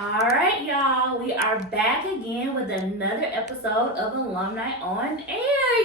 All right, y'all. We are back again with another episode of Alumni on Air.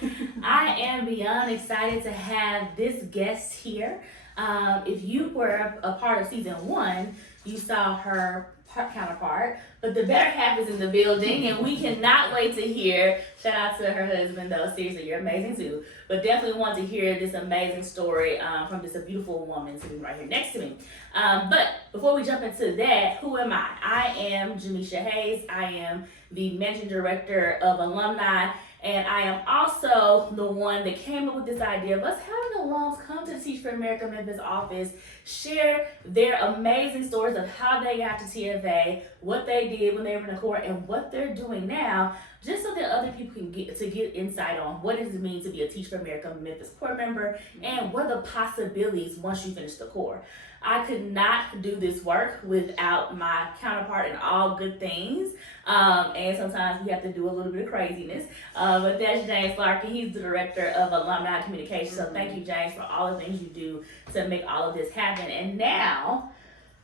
Yay! I am beyond excited to have this guest here. If you were a part of season one, you saw her counterpart, but the better half is in the building, and we cannot wait to hear. Shout out to her husband, though. Seriously, you're amazing too. But definitely want to hear this amazing story from this beautiful woman sitting right here next to me. But before we jump into that, who am I? I am Jamisha Hayes. I am the managing director of Alumni, and I am also the one that came up with this idea of us having alums come to the Teach for America Memphis office, share their amazing stories of how they got to TFA, what they did when they were in the Corps, and what they're doing now, just so that other people can get insight on what does it mean to be a Teach for America Memphis Corps member, and what are the possibilities once you finish the Corps. I could not do this work without my counterpart in all good things. And sometimes we have to do a little bit of craziness. But that's James Larkin. He's the director of Alumni Communications. So thank you, James, for all the things you do to make all of this happen. And now,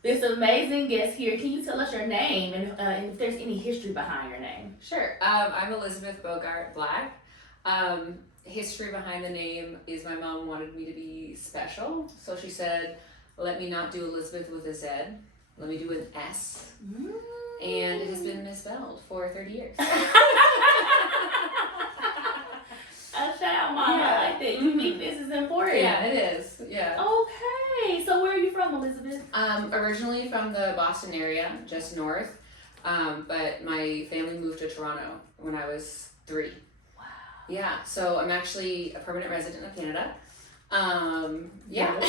this amazing guest here. Can you tell us your name and if there's any history behind your name? Sure. I'm Elisabeth Bogart Black. History behind the name is my mom wanted me to be special. So she said, let me not do Elizabeth with a Z. Let me do an S. And it has been misspelled for 30 years. Shout out, Mom. Yeah. I like that. Uniqueness is important. Yeah, it is. Yeah. Okay. So where are you from, Elisabeth? Originally from the Boston area, just north. But my family moved to Toronto when I was 3. Wow. Yeah, so I'm actually a permanent resident of Canada. Yeah.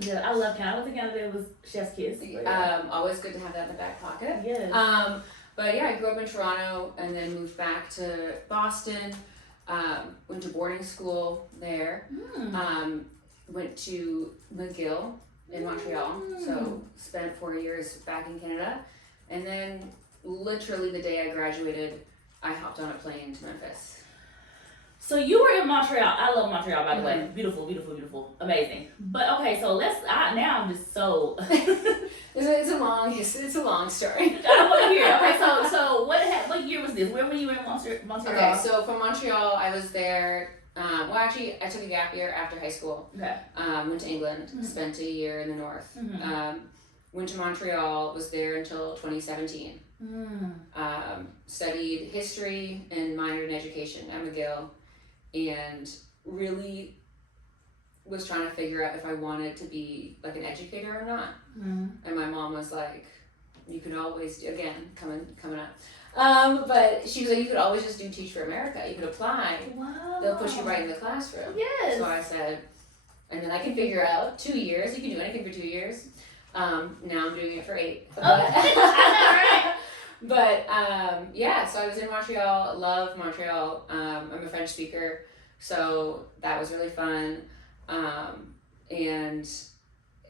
Yeah, I love Canada. I went to Canada. It was chef's kiss. Always good to have that in the back pocket. Yes. But yeah, I grew up in Toronto and then moved back to Boston. Went to boarding school there. Went to McGill in Montreal. So spent 4 years back in Canada. And then literally the day I graduated, I hopped on a plane to Memphis. So you were in Montreal. I love Montreal, by the way. Beautiful, beautiful, beautiful, amazing. But okay, so now I'm just so. It's a long story. I want to hear. Okay, so what year was this? Where were you in Montreal? Okay, so from Montreal, I was there. Well, actually, I took a gap year after high school. Okay. Went to England, spent a year in the north. Went to Montreal, was there until 2017. Studied history and minored in education at McGill, and really was trying to figure out if I wanted to be like an educator or not. And my mom was like, you could always do, again, coming up. But she was like, you could always just do Teach for America. You could apply. Wow. They'll put you right in the classroom. Yes. So I said, and then I can figure out 2 years. You can do anything for 2 years. Now I'm doing it for 8. Okay. I know, right? But yeah, so I was in Montreal, love Montreal. I'm a French speaker, so that was really fun. And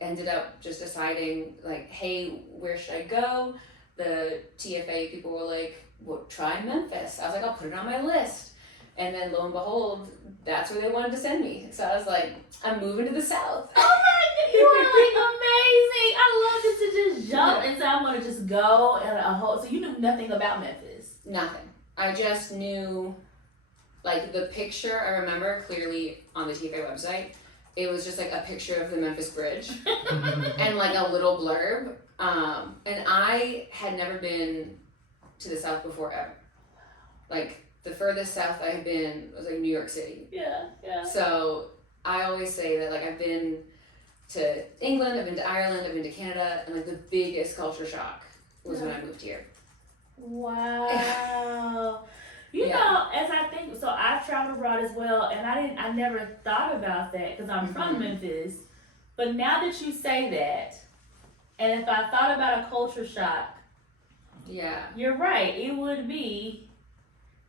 ended up just deciding like, hey, where should I go? The TFA people were like, well, try Memphis. I was like, I'll put it on my list. And then lo and behold, that's where they wanted to send me. So I was like, I'm moving to the South. Oh my God, you are like amazing. I love this to just jump and say I'm gonna just go and a whole. So you knew nothing about Memphis. Nothing. I just knew, like the picture. I remember clearly on the TFA website. It was just like a picture of the Memphis Bridge and like a little blurb. And I had never been to the South before ever. Like the furthest south I had been was like New York City. Yeah. So I always say that like I've been to England, I've been to Ireland, I've been to Canada, and like the biggest culture shock was when I moved here. Wow. You know, as I think, so I've traveled abroad as well, and I never thought about that because I'm from Memphis. But now that you say that, and if I thought about a culture shock, yeah, you're right. It would be.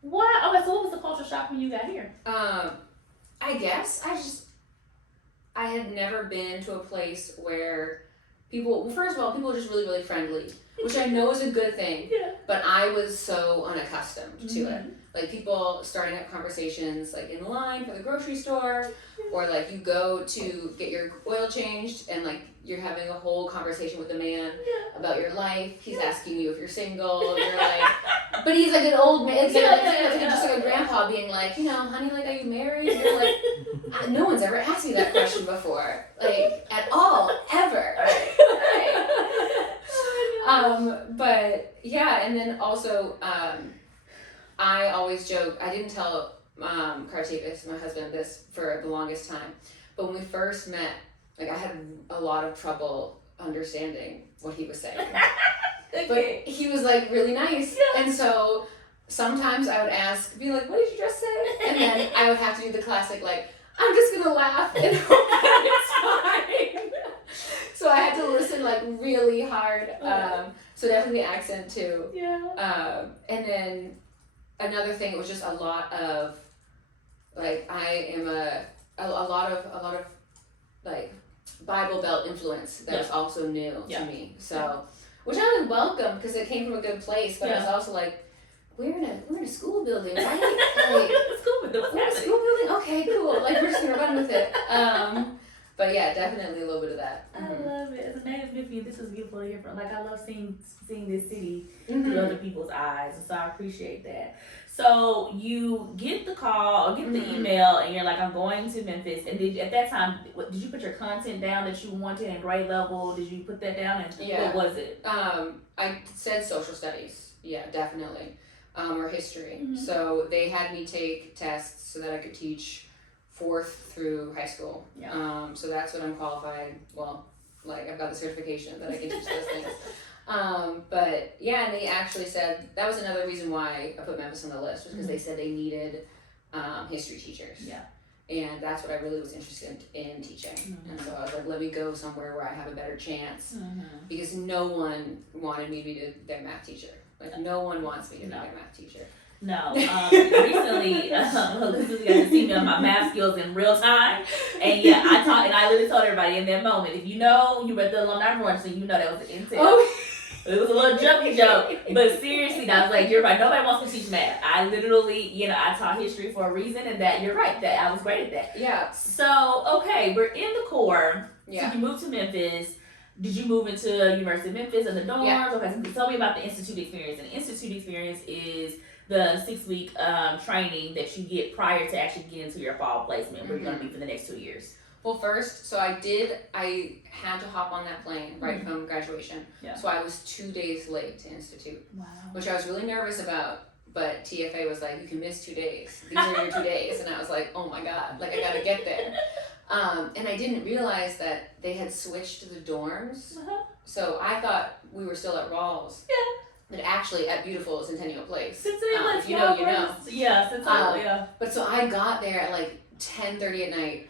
What? Okay, so what was the culture shock when you got here? I guess I had never been to a place where people, well, first of all, people are just really, really friendly, which I know is a good thing. Yeah. But I was so unaccustomed to it. Like people starting up conversations like in line for the grocery store, or like you go to get your oil changed and like you're having a whole conversation with a man about your life. He's asking you if you're single. You're like, but he's like an old man. It's just like a grandpa being like, you know, honey, like, are you married? And you're like, no one's ever asked me that question before, like, at all, ever. But yeah, and then also, I always joke. I didn't tell Cartavis, my husband, this for the longest time, but when we first met, like, I had a lot of trouble understanding what he was saying. Okay. But he was like really nice, and so sometimes I would be like, "What did you just say?" And then I would have to do the classic, like, "I'm just gonna laugh and hope that it's fine." So I had to listen like really hard. So definitely the accent too. Yeah. And then another thing, it was just a lot of, like, I am a lot of like Bible Belt influence that was also new to me. So, which I would welcome because it came from a good place, but I was also like, we're in a school building, right? Like, school building. Okay, cool. Like, we're just gonna run with it. But yeah, definitely a little bit of that. I love it. As a native Memphian, this is beautiful to hear from. Like, I love seeing this city through other people's eyes, and so I appreciate that. So you get the call or get the email, and you're like, I'm going to Memphis. And at that time, did you put your content down that you wanted in grade level? Did you put that down? And what was it? I said social studies. Yeah, definitely. Or history. So they had me take tests so that I could teach 4th through high school. So that's what I'm qualified. Well, like, I've got the certification that I can teach those things. But yeah, and they actually said that was another reason why I put Memphis on the list, was because they said they needed history teachers. And that's what I really was interested in teaching. And so I was like, let me go somewhere where I have a better chance, because no one wanted me to be their math teacher. Like, no one wants me to be their math teacher. No. Recently, Elisabeth got to see me on my math skills in real time. And yeah, I literally told everybody in that moment, if you know you were at the alumni brunch, so you know that was the intent. It was a little junky joke, but seriously, I was like, you're right. Nobody wants to teach math. I literally, I taught history for a reason, and that you're right. That I was great at that. Yeah. So okay, we're in the core. Yeah. So you moved to Memphis. Did you move into University of Memphis and the dorms? Yeah. Okay, so tell me about the institute experience. And the institute experience is the 6-week training that you get prior to actually getting into your fall placement, where you're going to be for the next 2 years. Well, first, so I had to hop on that plane right from graduation. Yeah. So I was 2 days late to institute, Wow. which I was really nervous about. But TFA was like, you can miss 2 days. These are your 2 days. And I was like, oh my God, like, I got to get there. And I didn't realize that they had switched the dorms. So I thought we were still at Rawls. Yeah. But actually at beautiful Centennial Place. Centennial Place, if you know, you know. Yeah, Centennial, yeah. But so I got there at like 10:30 at night,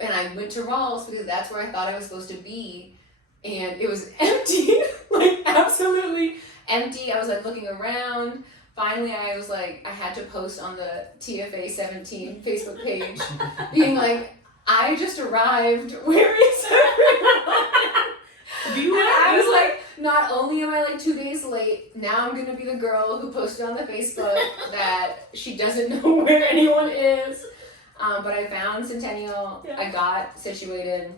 and I went to Rawls because that's where I thought I was supposed to be, and it was empty, like absolutely empty. I was like looking around. Finally, I was like, I had to post on the TFA 17 Facebook page, being like, I just arrived. Where is everyone? I was like, not only am I like 2 days late, now I'm gonna be the girl who posted on the Facebook that she doesn't know where anyone is. But I found Centennial. I got situated.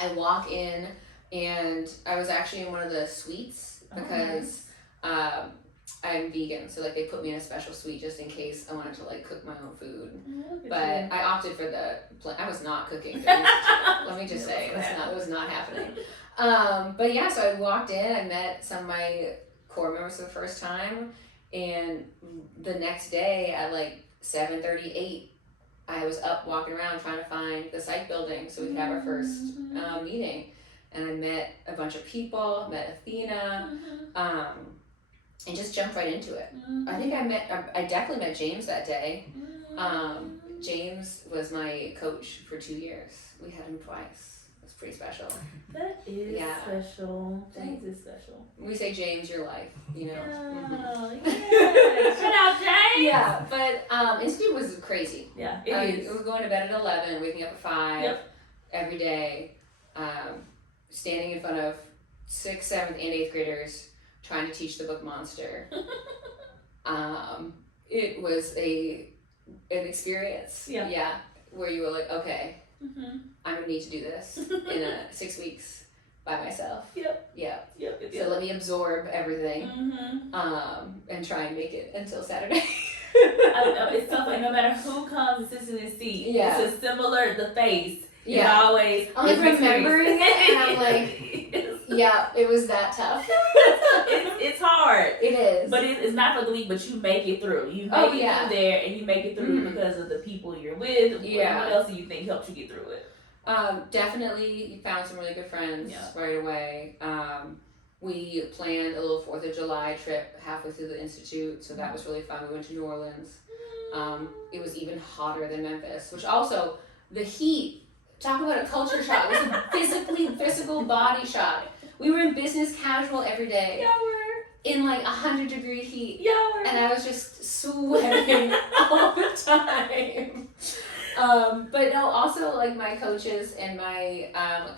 I walk in, and I was actually in one of the suites because I'm vegan, so like they put me in a special suite just in case I wanted to like cook my own food. But I opted for I was not cooking. Let me just say, that was not happening. But yeah, so I walked in, I met some of my core members for the first time, and the next day at like 7:38, I was up walking around trying to find the psych building so we could have our first meeting. And I met a bunch of people, met Athena, and just jumped right into it. I think I definitely met James that day. James was my coach for 2 years. We had him twice. It was pretty special. That is special. James is special. We say, James, your life, you know. Shout out, James! Yeah, but Institute was crazy. Yeah, it was going to bed at 11, waking up at 5 every day, standing in front of 6th, 7th, and 8th graders trying to teach the book Monster. It was an experience. Yeah, where you were like, okay, I'm gonna need to do this in 6 weeks by myself. Yep. Yeah. Yep. So let me absorb everything, and try and make it until Saturday. It's so funny. No matter who comes and sits in this seat, it's a similar. The face is always. I'm like remembering it, and I'm like, yeah, it was that tough. It's hard. It is. But it's not for the weak. But you make it through. You make it through there, and you make it through because of the people you're with. Yeah. What else do you think helps you get through it? Definitely found some really good friends right away. We planned a little 4th of July trip halfway through the institute, so that was really fun. We went to New Orleans. It was even hotter than Memphis, which also, the heat, talk about a culture shock. It was a physical body shock. We were in business casual every day. Yeah, we're in like 100-degree heat. Yeah, we're and I was just sweating all the time. But no, also like my coaches and my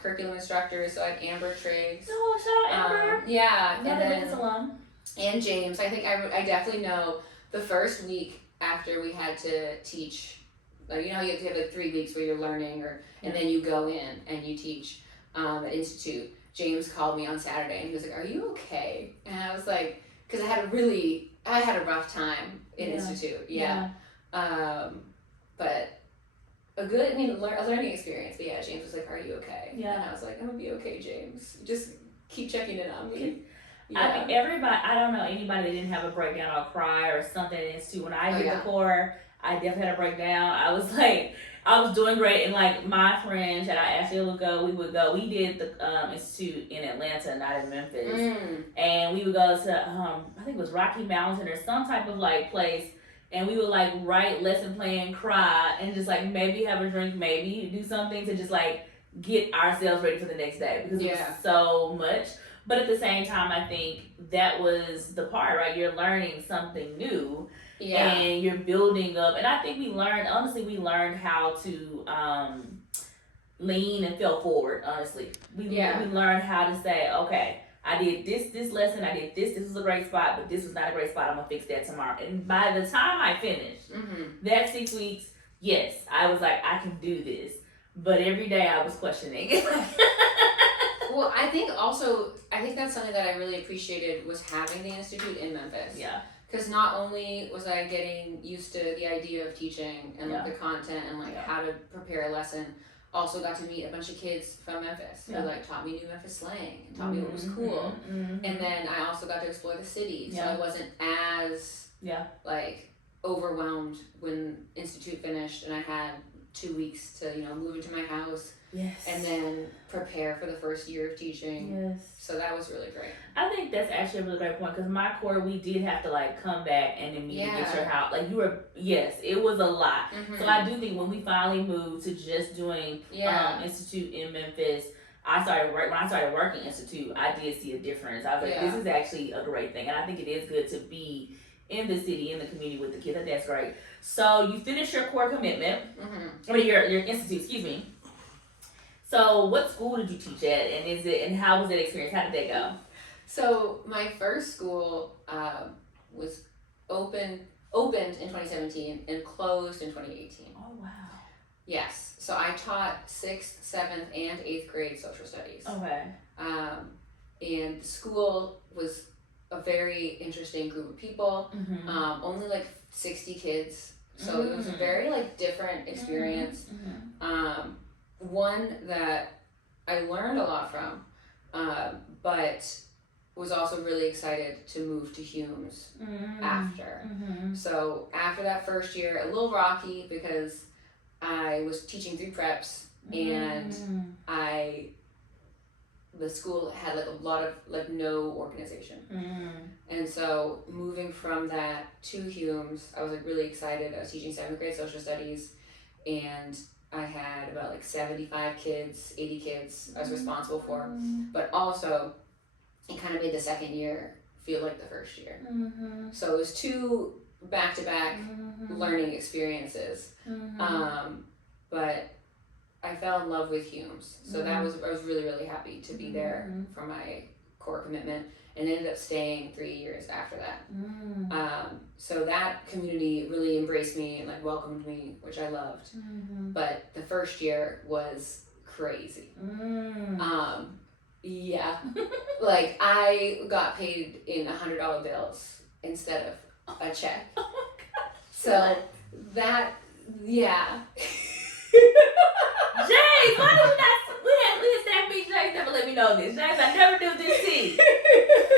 curriculum instructors, so I have Amber Triggs. Oh, shout out Amber. Yeah, and then alum. And James. I think I definitely know the first week after we had to teach, like, you know, you have like 3 weeks where you're learning, and then you go in and you teach at Institute. James called me on Saturday and he was like, "Are you okay?" And I was like, because I had a rough time in Institute. But a good, a learning experience. But yeah, James was like, "Are you okay?" Yeah. And I was like, "I'm gonna be okay, James. Just keep checking in on me." Yeah. I mean, everybody, I don't know anybody that didn't have a breakdown or cry or something in Institute. When I did the core, I definitely had a breakdown. I was like, I was doing great, and like my friends that I actually would go, we did the Institute in Atlanta, not in Memphis. And we would go to, I think it was Rocky Mountain or some type of like place. And we would like write lesson plan, cry, and just like maybe have a drink, maybe do something to just like get ourselves ready for the next day, because it was so much. But at the same time, I think that was the part, right? You're learning something new, and you're building up. And I think we learned how to lean and fail forward, honestly. We learned how to say, okay, I did this lesson, I did this was a great spot, but this was not a great spot, I'm gonna fix that tomorrow. And by the time I finished that 6 weeks, yes, I was like, I can do this. But every day I was questioning it. Well, I think that's something that I really appreciated, was having the Institute in Memphis. Yeah. Because not only was I getting used to the idea of teaching and like the content and like how to prepare a lesson, also got to meet a bunch of kids from Memphis who like taught me new Memphis slang and taught me what was cool. And then I also got to explore the city, so I wasn't as like overwhelmed when Institute finished and I had 2 weeks to move into my house. Yes. And then prepare for the first year of teaching. Yes. So that was really great. I think that's actually a really great point, because my core, we did have to like come back and then meet to get your house. Like it was a lot. So I do think when we finally moved to just doing Institute in Memphis, when I started working Institute, I did see a difference. I was like, this is actually a great thing. And I think it is good to be in the city, in the community with the kids. That's great. So you finished your core commitment, your Institute, excuse me. So what school did you teach at, and how was that experience? How did that go? So my first school was opened in 2017 and closed in 2018. Oh wow. Yes. So I taught 6th, 7th, and 8th grade social studies. Okay. And the school was a very interesting group of people. Only like 60 kids. So it was a very like different experience. One that I learned a lot from, but was also really excited to move to Humes after. So after that first year, a little rocky because I was teaching 3 preps and the school had like a lot of like no organization. And so moving from that to Humes, I was like really excited. I was teaching 7th grade social studies, and I had about like 75 kids, 80 kids I was responsible for. But also, it kind of made the second year feel like the first year. So it was 2 back-to-back learning experiences. But I fell in love with Humes. So I was really, really happy to be there for my core commitment, and ended up staying 3 years after that. So that community really embraced me and like welcomed me, which I loved. But the first year was crazy. Yeah, like I got paid in $100 bills instead of a check. Oh my God. So that, yeah. James, why did you not? We had staff meeting. James never let me know this. James, I never do this thing.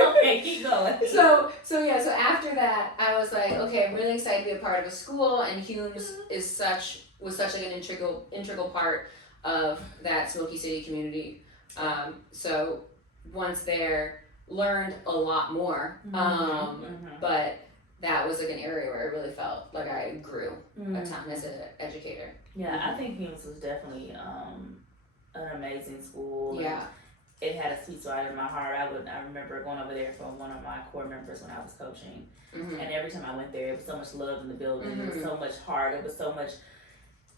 Okay, keep going. So after that, I was like, okay, I'm really excited to be a part of a school, and Humes was such like an integral part of that Smoky City community. So once there, learned a lot more. But that was like an area where I really felt like I grew a ton as an educator. Yeah, I think Humes was definitely an amazing school. Yeah. It had a sweet spot in my heart. I remember going over there for one of my core members when I was coaching. And every time I went there, it was so much love in the building. It was so much heart. It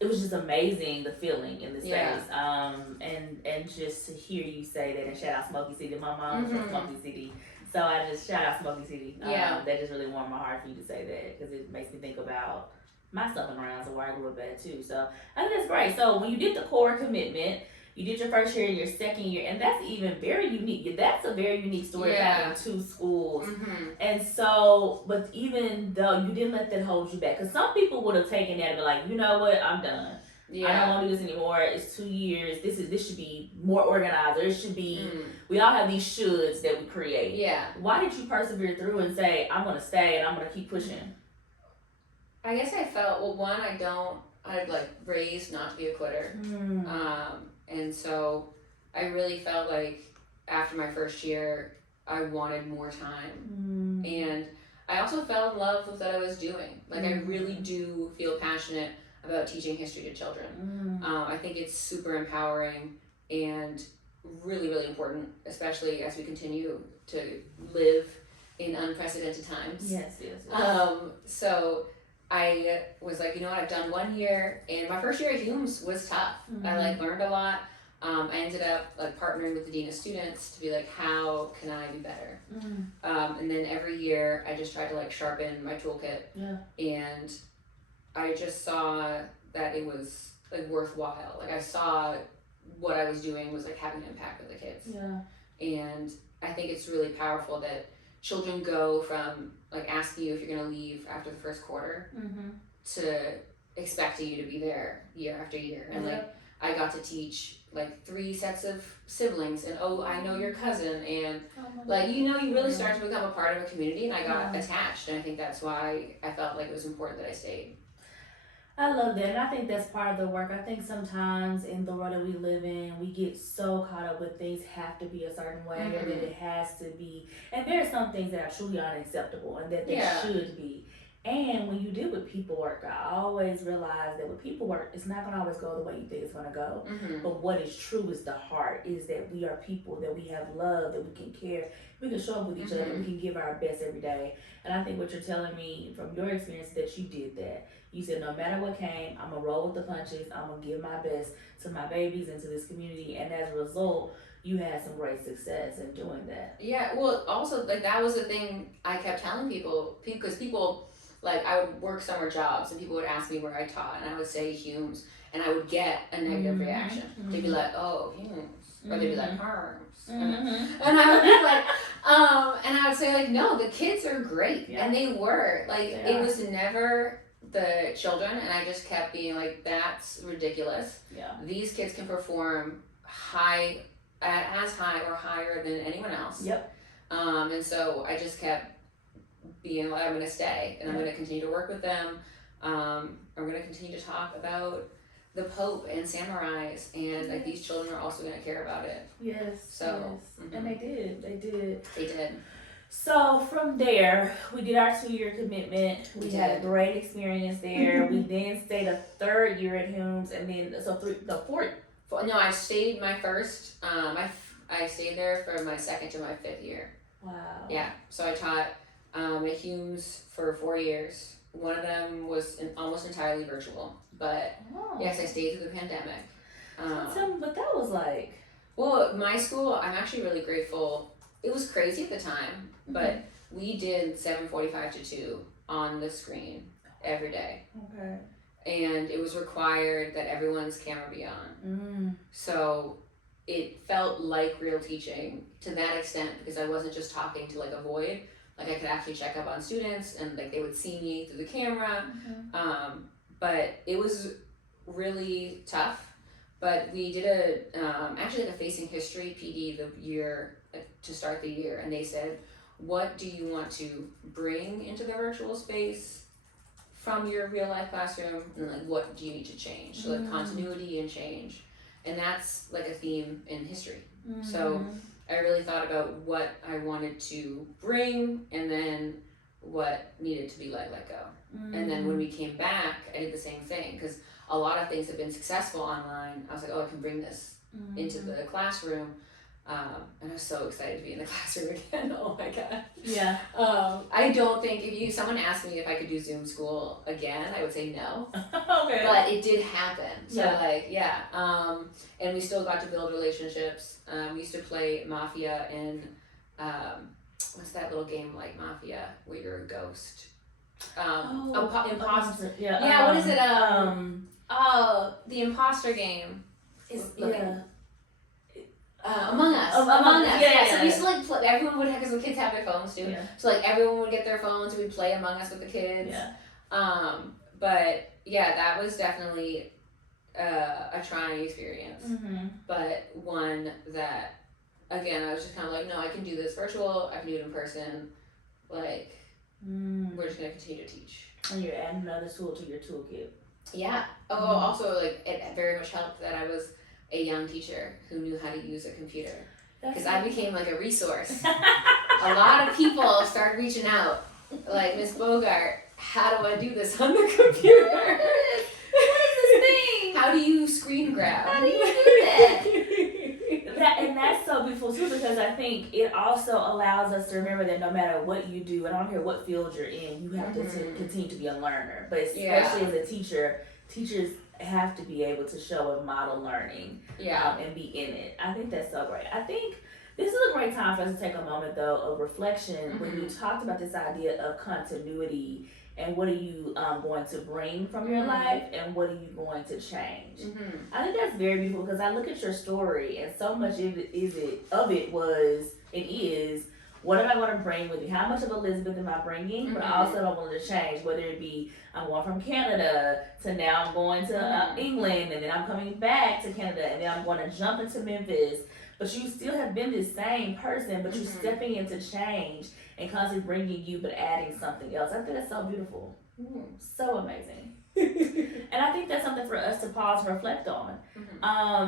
was just amazing, the feeling in the space. And just to hear you say that, and shout out Smoky City. My mom's from Smoky City. So I just shout out Smoky City. That just really warmed my heart for you to say that, because it makes me think about my stuff around, so where I grew up at too. So I think that's great. So when you did the core commitment, you did your first year, your second year, and that's even very unique. That's a very unique story of having two schools. And so, but even though you didn't let that hold you back, because some people would have taken that and be like, you know what, I'm done. I don't want to do this anymore. It's 2 years. This should be more organized. Or it should be. We all have these shoulds that we create. Yeah. Why did you persevere through and say, I'm gonna stay and I'm gonna keep pushing? I guess I felt, well, one, I'd like raised not to be a quitter. And so I really felt like after my first year, I wanted more time. And I also fell in love with what I was doing. Like I really do feel passionate about teaching history to children. I think it's super empowering and really, really important, especially as we continue to live in unprecedented times. Yes. So I was like, you know what, I've done 1 year, and my first year at Humes was tough. I like learned a lot. I ended up like partnering with the dean of students to be like, how can I be better? And then every year I just tried to like sharpen my toolkit. And I just saw that it was like worthwhile. Like I saw what I was doing was like having an impact with the kids. And I think it's really powerful that children go from like asking you if you're gonna leave after the first quarter to expecting you to be there year after year. And like I got to teach like 3 sets of siblings, and I know your cousin, and like you really start to become a part of a community, and I got attached, and I think that's why I felt like it was important that I stayed. I love that, and I think that's part of the work. I think sometimes in the world that we live in, we get so caught up with things have to be a certain way, or that it has to be, and there are some things that are truly unacceptable, and that they should be. And when you deal with people work, I always realize that with people work, it's not going to always go the way you think it's going to go. But what is true is the heart, is that we are people, that we have love, that we can care, we can show up with each other, we can give our best every day. And I think what you're telling me from your experience, that you did that. You said, no matter what came, I'm going to roll with the punches, I'm going to give my best to my babies and to this community. And as a result, you had some great success in doing that. Yeah, well, also, like, that was the thing I kept telling people, because people, like, I would work summer jobs and people would ask me where I taught, and I would say Humes, and I would get a negative reaction. They'd be like, oh, Humes, or they'd be like, Harms. And I would be like, and I would say, like, no, the kids are great, and they were. Like, it was never the children, and I just kept being like, that's ridiculous. These kids can perform as high or higher than anyone else. And so I just kept being like, I'm going to stay, and I'm going to continue to work with them. I'm going to continue to talk about the Pope and samurais, and like these children are also going to care about it. And they did. So from there, we did our 2-year commitment. We had a great experience there. We then stayed a 3rd year at Humes, and then the fourth. No, I stayed my first. I stayed there for my 2nd to my 5th year. Wow. Yeah. So I taught at Humes for 4 years. One of them was almost entirely virtual, but yes, I stayed through the pandemic. So tell me what that was like. Well, my school, I'm actually really grateful it was crazy at the time, but we did 7:45 to 2 on the screen every day. Okay. And it was required that everyone's camera be on. So it felt like real teaching to that extent, because I wasn't just talking to like a void. Like I could actually check up on students and like they would see me through the camera. But it was really tough. But we did actually like a facing history PD the year to start the year, and they said, what do you want to bring into the virtual space from your real life classroom, and like what do you need to change? So like continuity and change. And that's like a theme in history. So I really thought about what I wanted to bring and then what needed to be let go. And then when we came back, I did the same thing, because a lot of things have been successful online. I was like, oh, I can bring this into the classroom. And I was so excited to be in the classroom again. Oh my god. Yeah. I don't think if someone asked me if I could do Zoom school again, I would say no. Okay. But it did happen. So and we still got to build relationships. We used to play Mafia in what's that little game like Mafia where you're a ghost? Imposter. Yeah. Yeah. What is it? The imposter game. Among Us. Among Us. Yeah. So we used to like play, everyone would have, because the kids have their phones too. Yeah. So like everyone would get their phones and we'd play Among Us with the kids. Yeah. But yeah, that was definitely a trying experience. But one that, again, I was just kind of like, no, I can do this virtual. I can do it in person. Like, we're just gonna continue to teach. And you're adding another tool to your toolkit. Yeah. Oh, also like it very much helped that I was a young teacher who knew how to use a computer, because I became like a resource. A lot of people started reaching out, like, Miss Bogart, how do I do this on the computer? What is this thing? How do you screen grab? How do you do that? And that's so beautiful too, because I think it also allows us to remember that no matter what you do, and I don't care what field you're in, you have to continue to be a learner. But especially as a teacher, teachers have to be able to show and model learning, and be in it. I think that's so great. I think this is a great time for us to take a moment though of reflection when you talked about this idea of continuity and what are you going to bring from your life and what are you going to change. I think that's very beautiful, because I look at your story and so much of it is what am I going to bring with me? How much of Elisabeth am I bringing? But also I want to change, whether it be I'm going from Canada to now I'm going to England, and then I'm coming back to Canada, and then I'm going to jump into Memphis. But you still have been the same person, but you're stepping into change and constantly bringing you, but adding something else. I think that's so beautiful. So amazing. And I think that's something for us to pause and reflect on.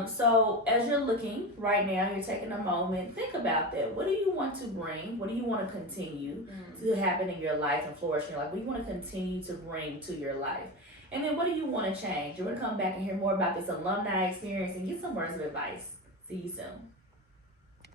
So as you're looking right now, you're taking a moment, think about that. What do you want to bring? What do you want to continue to happen in your life and flourish in your life? What do you want to continue to bring to your life? And then what do you want to change? You're going to come back and hear more about this alumni experience and get some words of advice. See you soon.